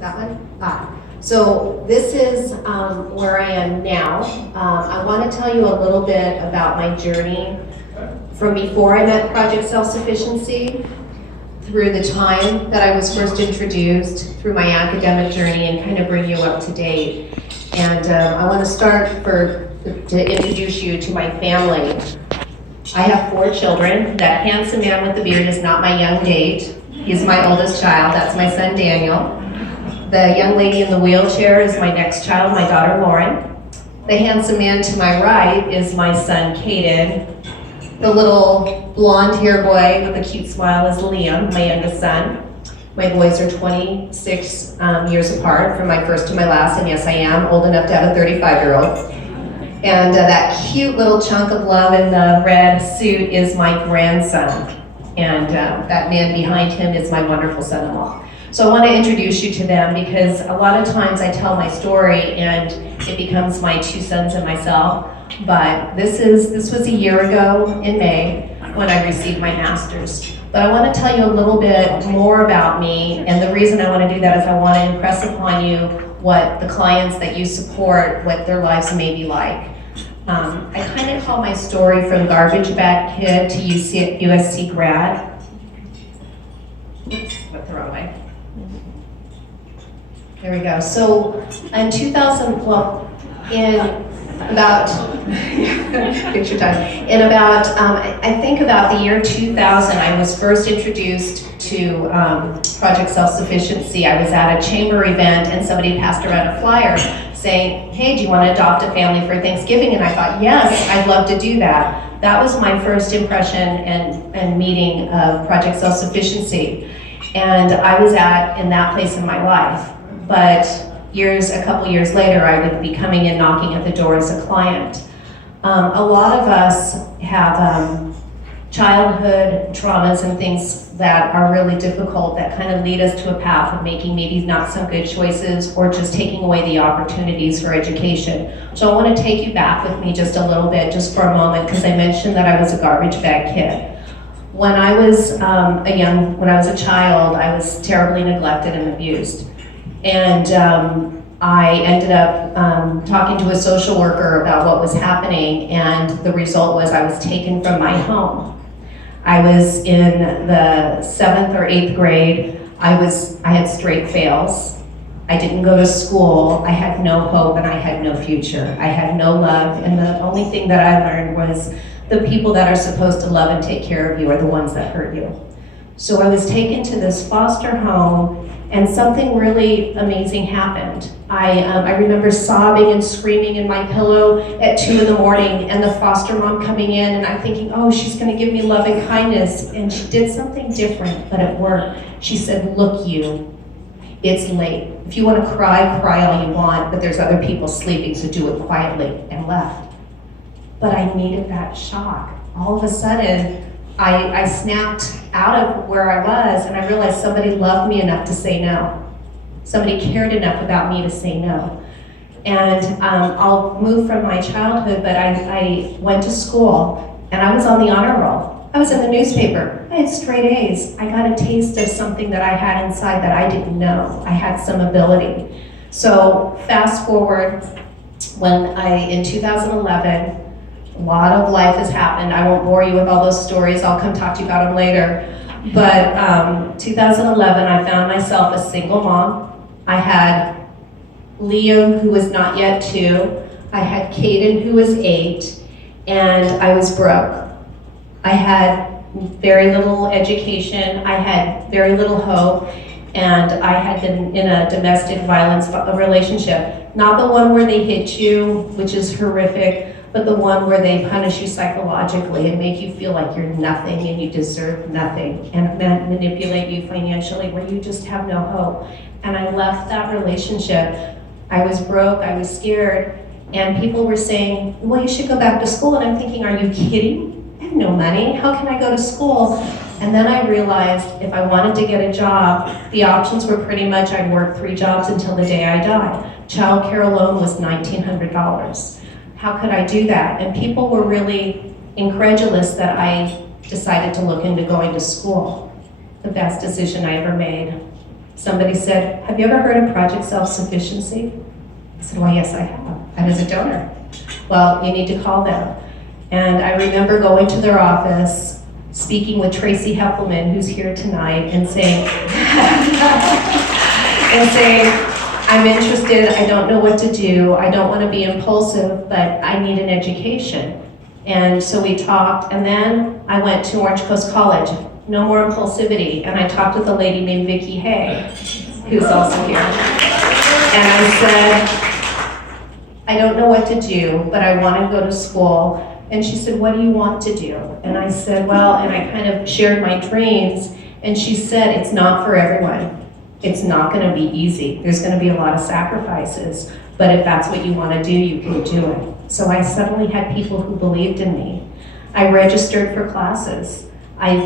That one? So this is where I am now. I want to tell you a little bit about my journey from before I met Project Self-Sufficiency, through the time that I was first introduced, through my academic journey, and kind of bring you up to date. And I want to start to introduce you to my family. I have 4 children. That handsome man with the beard is not my young date. He's my oldest child. That's my son, Daniel. The young lady in the wheelchair is my next child, my daughter, Lauren. The handsome man to my right is my son, Caden. The little blonde hair boy with a cute smile is Liam, my youngest son. My boys are 26 years apart, from my first to my last, and yes, I am old enough to have a 35-year-old. And that cute little chunk of love in the red suit is my grandson. And that man behind him is my wonderful son-in-law. So I want to introduce you to them because a lot of times I tell my story and it becomes my 2 sons and myself. But this was a year ago in May when I received my master's. But I want to tell you a little bit more about me, and the reason I want to do that is I want to impress upon you what the clients that you support, what their lives may be like. I kind of call my story from garbage bag kid to USC grad. Oops, went the wrong way. There we go. So in 2000, well, in about, picture time, in about, I think about the year 2000, I was first introduced to Project Self-Sufficiency. I was at a chamber event and somebody passed around a flyer saying, hey, do you want to adopt a family for Thanksgiving? And I thought, yes, I'd love to do that. That was my first impression and meeting of Project Self-Sufficiency. And I was in that place in my life. But a couple years later, I would be coming and knocking at the door as a client. A lot of us have childhood traumas and things that are really difficult that kind of lead us to a path of making maybe not some good choices or just taking away the opportunities for education. So I want to take you back with me just a little bit, just for a moment, because I mentioned that I was a garbage bag kid. When I was a child, I was terribly neglected and abused. And I ended up talking to a social worker about what was happening, and the result was I was taken from my home. I was in the 7th or 8th grade. I had straight fails. I didn't go to school. I had no hope and I had no future. I had no love, and the only thing that I learned was the people that are supposed to love and take care of you are the ones that hurt you. So I was taken to this foster home, and something really amazing happened. I remember sobbing and screaming in my pillow at 2 in the morning, and the foster mom coming in, and I'm thinking, oh, she's gonna give me love and kindness. And she did something different, but it worked. She said, look, you, it's late. If you wanna cry, cry all you want, but there's other people sleeping, so do it quietly, and left. But I needed that shock. All of a sudden, I snapped out of where I was, and I realized somebody loved me enough to say no. Somebody cared enough about me to say no. And I'll move from my childhood, but I went to school, and I was on the honor roll. I was in the newspaper. I had straight A's. I got a taste of something that I had inside that I didn't know. I had some ability. So fast forward, in 2011, a lot of life has happened. I won't bore you with all those stories. I'll come talk to you about them later. But 2011, I found myself a single mom. I had Liam, who was not yet 2. I had Caden, who was 8. And I was broke. I had very little education. I had very little hope. And I had been in a domestic violence relationship. Not the one where they hit you, which is horrific, but the one where they punish you psychologically and make you feel like you're nothing and you deserve nothing, and manipulate you financially where you just have no hope. And I left that relationship. I was broke, I was scared, and people were saying, well, you should go back to school. And I'm thinking, are you kidding? I have no money, how can I go to school? And then I realized if I wanted to get a job, the options were pretty much I'd work 3 jobs until the day I died. Childcare alone was $1,900. How could I do that? And people were really incredulous that I decided to look into going to school. The best decision I ever made. Somebody said, have you ever heard of Project Self-Sufficiency? I said, well, yes, I have. I was a donor. Well, you need to call them. And I remember going to their office, speaking with Tracy Heffleman, who's here tonight, and saying, I'm interested, I don't know what to do, I don't want to be impulsive, but I need an education. And so we talked, and then I went to Orange Coast College, no more impulsivity, and I talked with a lady named Vicki Hay, who's also here. And I said, I don't know what to do, but I want to go to school. And she said, what do you want to do? And I said, well, and I kind of shared my dreams, and she said, it's not for everyone. It's not going to be easy. There's going to be a lot of sacrifices, but if that's what you want to do, you can do it. So I suddenly had people who believed in me. I registered for classes. I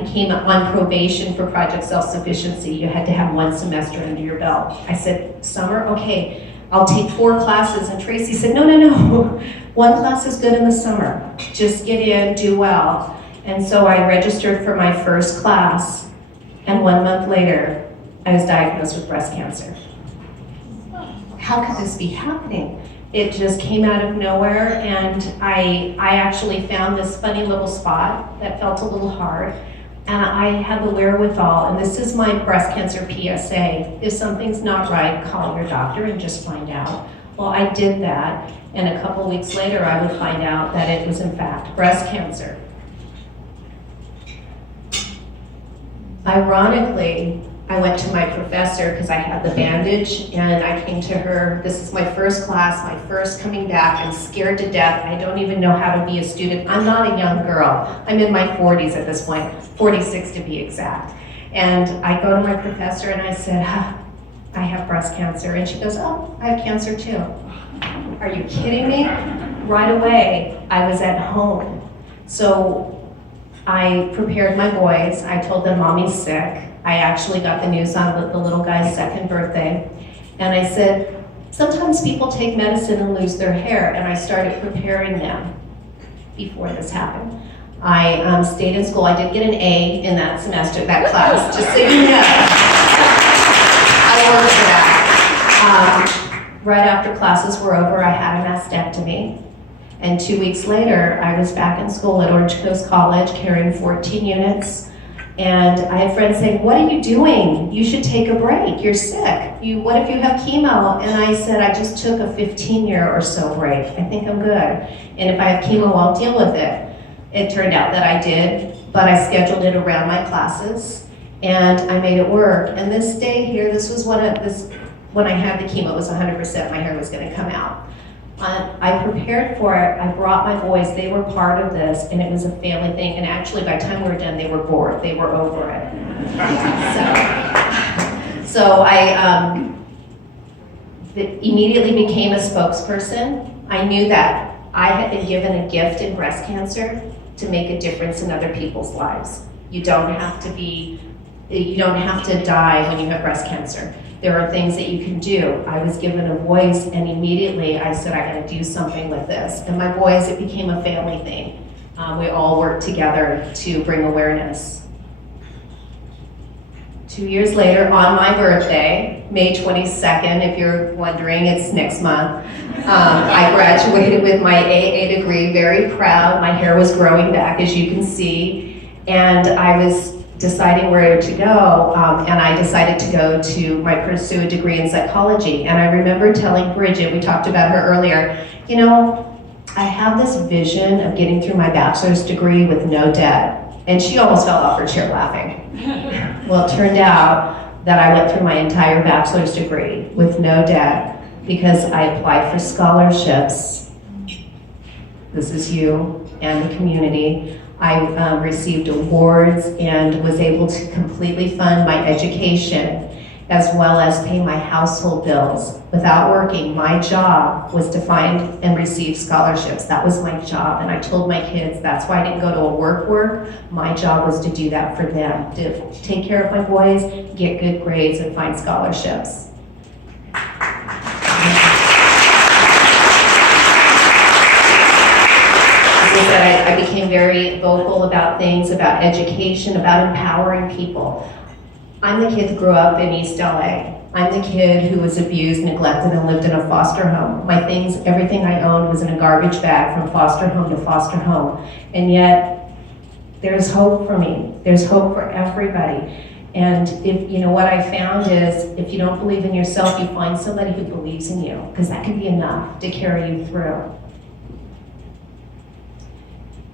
became on probation for Project Self-Sufficiency. You had to have 1 semester under your belt. I said, summer, okay, I'll take 4 classes. And Tracy said, no, 1 class is good in the summer. Just get in, do well. And so I registered for my first class, and 1 month later, I was diagnosed with breast cancer. How could this be happening? It just came out of nowhere, and I actually found this funny little spot that felt a little hard, and I had the wherewithal, and this is my breast cancer PSA. If something's not right, call your doctor and just find out. Well, I did that, and a couple weeks later, I would find out that it was in fact breast cancer. Ironically, I went to my professor because I had the bandage, and I came to her, this is my first class, my first coming back, I'm scared to death, I don't even know how to be a student. I'm not a young girl, I'm in my 40s at this point, 46 to be exact. And I go to my professor and I said, I have breast cancer, and she goes, oh, I have cancer too. Are you kidding me? Right away, I was at home. So I prepared my boys, I told them mommy's sick. I actually got the news on the little guy's 2nd birthday. And I said, sometimes people take medicine and lose their hair, and I started preparing them before this happened. I stayed in school. I did get an A in that semester, that class, just so you know. I worked for that. Right after classes were over, I had a mastectomy. And 2 weeks later, I was back in school at Orange Coast College, carrying 14 units. And I had friends saying, what are you doing? You should take a break, you're sick. What if you have chemo? And I said, I just took a 15-year or so break. I think I'm good. And if I have chemo, I'll deal with it. It turned out that I did, but I scheduled it around my classes, and I made it work. And this day here, this was when I had the chemo, it was 100%, my hair was gonna come out. I prepared for it, I brought my boys, they were part of this, and it was a family thing, and actually by the time we were done, they were bored, they were over it. So I immediately became a spokesperson. I knew that I had been given a gift in breast cancer to make a difference in other people's lives. You don't have to die when you have breast cancer. There are things that you can do. I was given a voice, and immediately I said, I gotta do something with this. And my boys, it became a family thing. We all worked together to bring awareness. 2 years later, on my birthday, May 22nd, if you're wondering, it's next month, I graduated with my AA degree, very proud. My hair was growing back, as you can see, and I was deciding where to go, and I decided to go to pursue a degree in psychology. And I remember telling Bridget, we talked about her earlier, you know, I have this vision of getting through my bachelor's degree with no debt. And she almost fell off her chair laughing. Well, it turned out that I went through my entire bachelor's degree with no debt because I applied for scholarships. This is you and the community. I received awards and was able to completely fund my education as well as pay my household bills. Without working, my job was to find and receive scholarships. That was my job, and I told my kids that's why I didn't go to a work. My job was to do that for them, to take care of my boys, get good grades, and find scholarships. I became very vocal about things, about education, about empowering people. I'm the kid that grew up in East LA. I'm the kid who was abused, neglected, and lived in a foster home. My things, everything I owned was in a garbage bag from foster home to foster home. And yet, there's hope for me. There's hope for everybody. And if, you know, what I found is, if you don't believe in yourself, you find somebody who believes in you, because that could be enough to carry you through.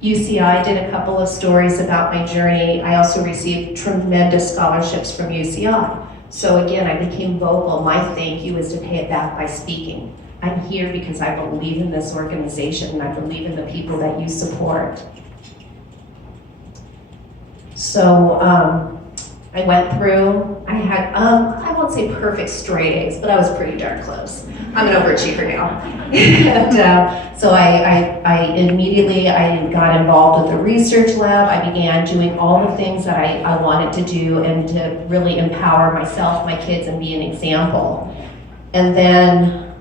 UCI did a couple of stories about my journey. I also received tremendous scholarships from UCI. So again, I became vocal. My thank you is to pay it back by speaking. I'm here because I believe in this organization and I believe in the people that you support. So I went through, I had, I won't say perfect straight A's, but I was pretty darn close. I'm an overachiever now. And so I immediately got involved with the research lab. I began doing all the things that I wanted to do and to really empower myself, my kids, and be an example. And then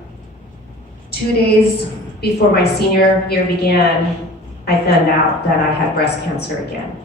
2 days before my senior year began, I found out that I had breast cancer again.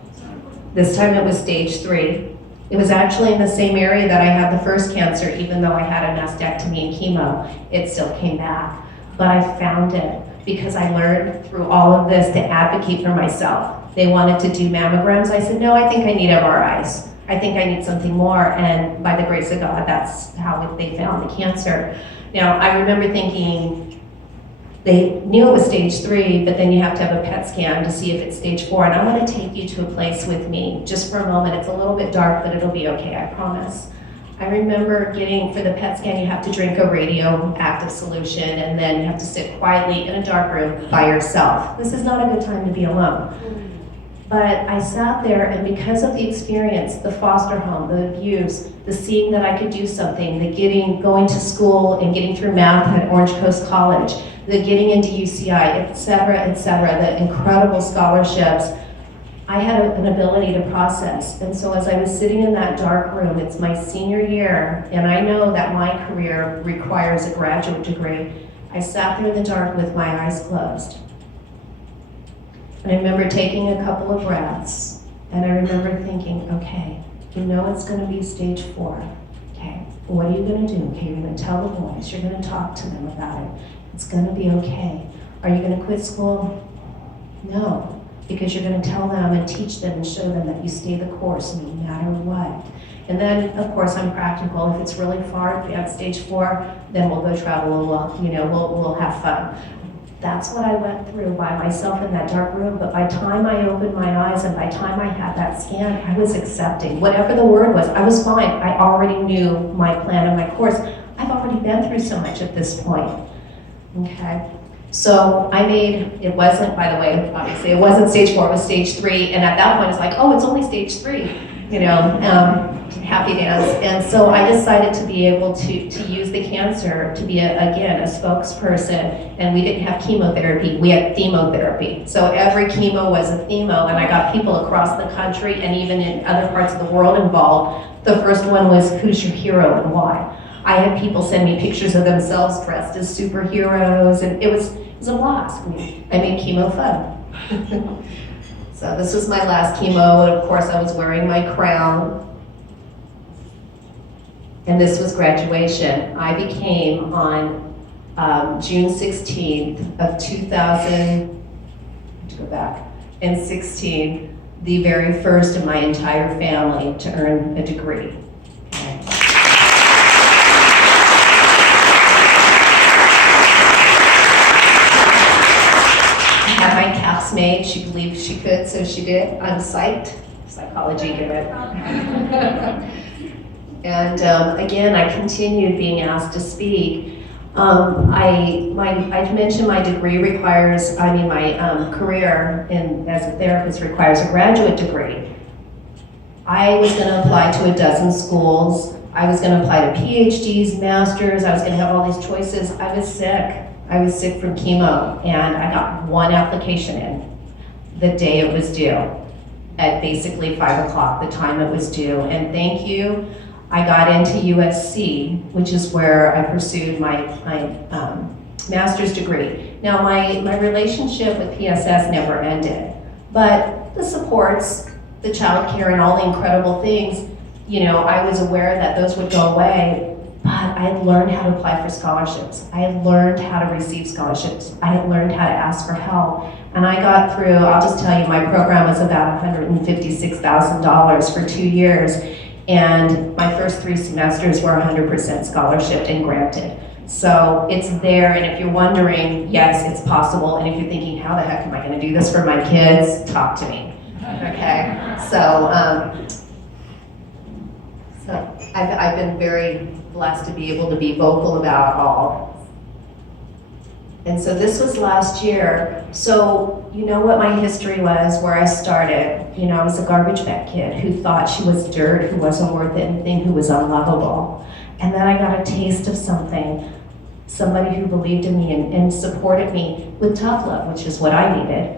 This time it was stage 3. It was actually in the same area that I had the first cancer, even though I had a mastectomy and chemo, it still came back. But I found it because I learned through all of this to advocate for myself. They wanted to do mammograms. I said, no, I think I need MRIs. I think I need something more. And by the grace of God, that's how they found the cancer. Now, I remember thinking, they knew it was stage 3, but then you have to have a PET scan to see if it's stage 4. And I want to take you to a place with me just for a moment. It's a little bit dark, but it'll be okay, I promise. I remember getting, for the PET scan, you have to drink a radioactive solution, and then you have to sit quietly in a dark room by yourself. This is not a good time to be alone. But I sat there, and because of the experience, the foster home, the abuse, the seeing that I could do something, the going to school and getting through math at Orange Coast College, the getting into UCI, et cetera, the incredible scholarships, I had an ability to process. And so as I was sitting in that dark room, it's my senior year, and I know that my career requires a graduate degree, I sat there in the dark with my eyes closed. And I remember taking a couple of breaths, and I remember thinking, okay, you know it's going to be stage 4. Okay, what are you going to do? Okay, you're going to tell the boys, you're going to talk to them about it. It's going to be okay. Are you going to quit school? No, because you're going to tell them and teach them and show them that you stay the course no matter what. And then, of course, I'm practical. If it's really far, if we have stage 4, then we'll go travel, we'll have fun. That's what I went through by myself in that dark room, but by the time I opened my eyes and by the time I had that scan, I was accepting. Whatever the word was, I was fine. I already knew my plan and my course. I've already been through so much at this point. Okay, so it wasn't, by the way, obviously, it wasn't stage 4, it was stage 3, and at that point it's like, oh, it's only stage 3, happy dance. And so I decided to be able to use the cancer to be, again, a spokesperson, and we didn't have chemotherapy, we had chemotherapy. So every chemo was a chemo, and I got people across the country and even in other parts of the world involved. The first one was, who's your hero and why? I had people send me pictures of themselves dressed as superheroes, and it was a blast. I made chemo fun. So this was my last chemo, and of course I was wearing my crown. And this was graduation. I became on June 16th of 2016, the very first in my entire family to earn a degree. Okay. I had my caps made. She believed she could, so she did. I'm psyched. Psychology, give it. And again, I continued being asked to speak. I mentioned my degree requires, my career as a therapist requires a graduate degree. I was going to apply to a dozen schools. I was going to apply to PhDs, masters. I was going to have all these choices. I was sick. I was sick from chemo, and I got one application in the day it was due, at basically 5 o'clock, the time it was due. And thank you. I got into USC, which is where I pursued my master's degree. Now, my relationship with PSS never ended, but the supports, the child care, and all the incredible things, I was aware that those would go away, but I had learned how to apply for scholarships. I had learned how to receive scholarships. I had learned how to ask for help. And I got through, I'll just tell you, my program was about $156,000 for 2 years. And my first 3 semesters were 100% scholarship and granted. So it's there, and if you're wondering, yes, it's possible. And if you're thinking, how the heck am I gonna do this for my kids? Talk to me, okay? So I've been very blessed to be able to be vocal about all. And so this was last year. So you know what my history was, where I started. I was a garbage bag kid who thought she was dirt, who wasn't worth anything, who was unlovable. And then I got a taste of somebody who believed in me and supported me with tough love, which is what I needed.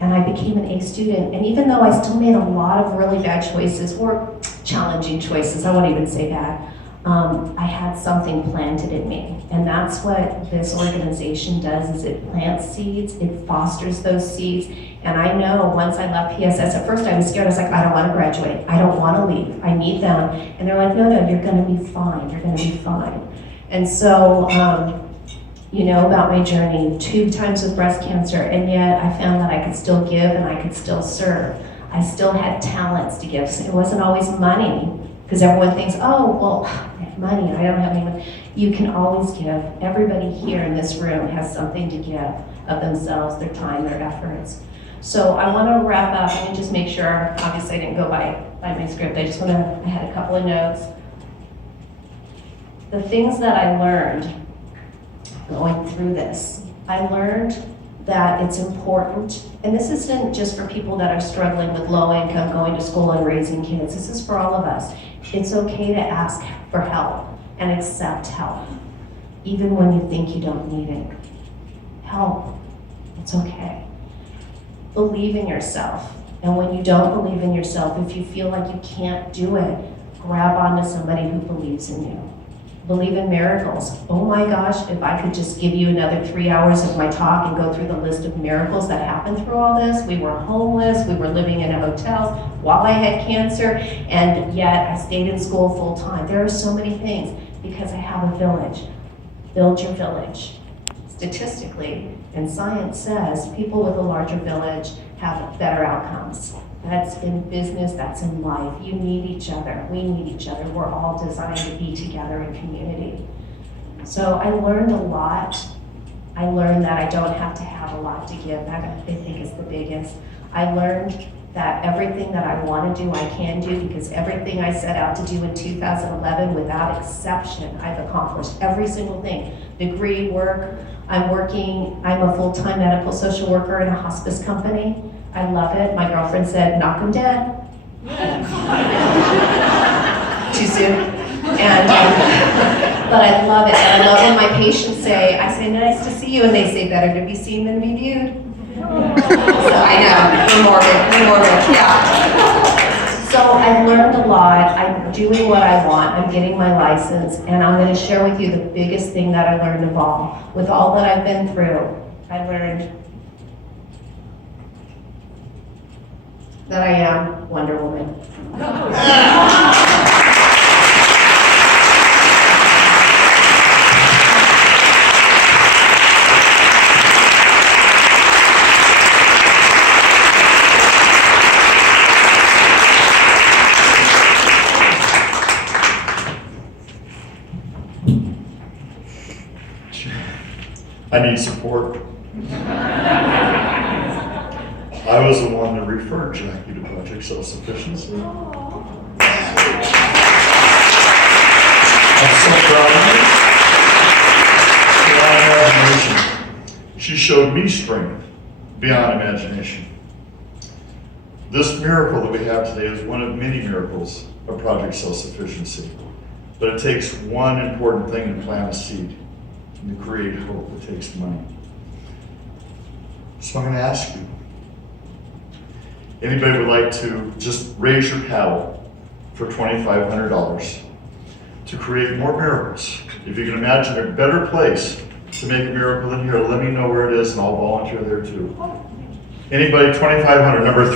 And I became an A student. And even though I still made a lot of really bad choices, or challenging choices, I won't even say bad, I had something planted in me. And that's what this organization does, is it plants seeds, it fosters those seeds. And I know once I left PSS, at first I was scared. I was like, I don't want to graduate. I don't want to leave. I need them. And they're like, no, you're going to be fine. You're going to be fine. And so, about my journey, 2 times with breast cancer, and yet I found that I could still give and I could still serve. I still had talents to give. So it wasn't always money, because everyone thinks, oh, well, I have money, I don't have any money. You can always give. Everybody here in this room has something to give of themselves, their time, their efforts. So I want to wrap up. Let me just make sure, obviously I didn't go by my script. I had a couple of notes. The things that I learned going through this, I learned that it's important, and this isn't just for people that are struggling with low income, going to school and raising kids. This is for all of us. It's okay to ask for help and accept help, even when you think you don't need it. Help, it's okay. Believe in yourself, and when you don't believe in yourself, if you feel like you can't do it, grab onto somebody who believes in you. Believe in miracles. Oh my gosh, if I could just give you another 3 hours of my talk and go through the list of miracles that happened through all this. We were homeless, we were living in a hotel while I had cancer, and yet I stayed in school full time. There are so many things because I have a village. Build your village. Statistically, and science says, people with a larger village have better outcomes. That's in business, that's in life. You need each other, we need each other. We're all designed to be together in community. So I learned a lot. I learned that I don't have to have a lot to give. That I think is the biggest. I learned that everything that I want to do, I can do, because everything I set out to do in 2011, without exception, I've accomplished every single thing. Degree, work, I'm a full-time medical social worker in a hospice company. I love it. My girlfriend said, knock 'em dead. Too soon. But I love it. And I love when my patients say, I say, nice to see you, and they say, better to be seen than to be viewed. So I know, we're morbid, yeah. So I've learned a lot. I'm doing what I want. I'm getting my license, and I'm going to share with you the biggest thing that I learned of all. With all that I've been through, I learned that I am Wonder Woman. I need support. I was the one that referred Jackie to Project Self-Sufficiency. I'm so proud of her. Beyond imagination. She showed me strength beyond imagination. This miracle that we have today is one of many miracles of Project Self-Sufficiency. But it takes one important thing to plant a seed. And to create hope, it takes money. So I'm going to ask you, anybody would like to just raise your paddle for $2,500 to create more miracles? If you can imagine a better place to make a miracle than here, let me know where it is and I'll volunteer there too. Anybody, $2,500, number 3.